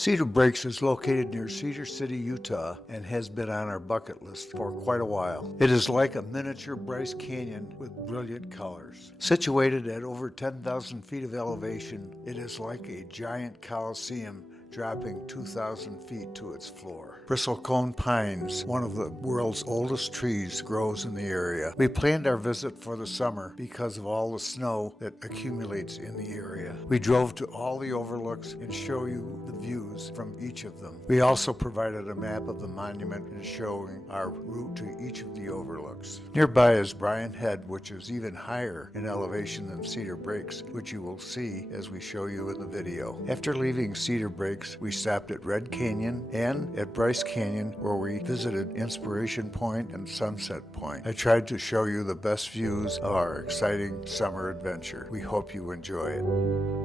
Cedar Breaks is located near Cedar City, Utah, and has been on our bucket list for quite a while. It is like a miniature Bryce Canyon with brilliant colors. Situated at over 10,000 feet of elevation, it is like a giant coliseum dropping 2,000 feet to its floor. Bristlecone pines, one of the world's oldest trees, grows in the area. We planned our visit for the summer because of all the snow that accumulates in the area. We drove to all the overlooks and show you the views from each of them. We also provided a map of the monument and showing our route to each of the overlooks. Nearby is Bryan Head, which is even higher in elevation than Cedar Breaks, which you will see as we show you in the video. After leaving Cedar Breaks, we stopped at Red Canyon and at Bryce Canyon, where we visited Inspiration Point and Sunset Point. I tried to show you the best views of our exciting summer adventure. We hope you enjoy it.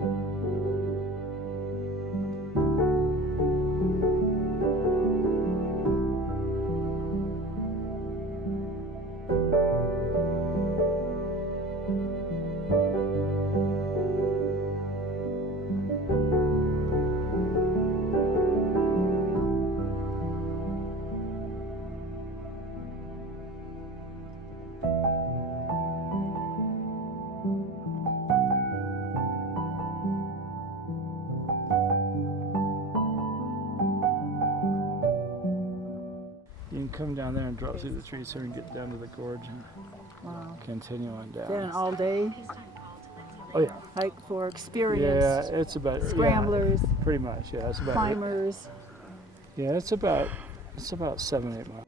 You can come down there and drop through the trees here and get down to the gorge and continue on down. Is that an all-day Oh yeah. hike for experienced Yeah, it's about scramblers, pretty much. Yeah, it's about climbers? Yeah, it's about 7-8 miles.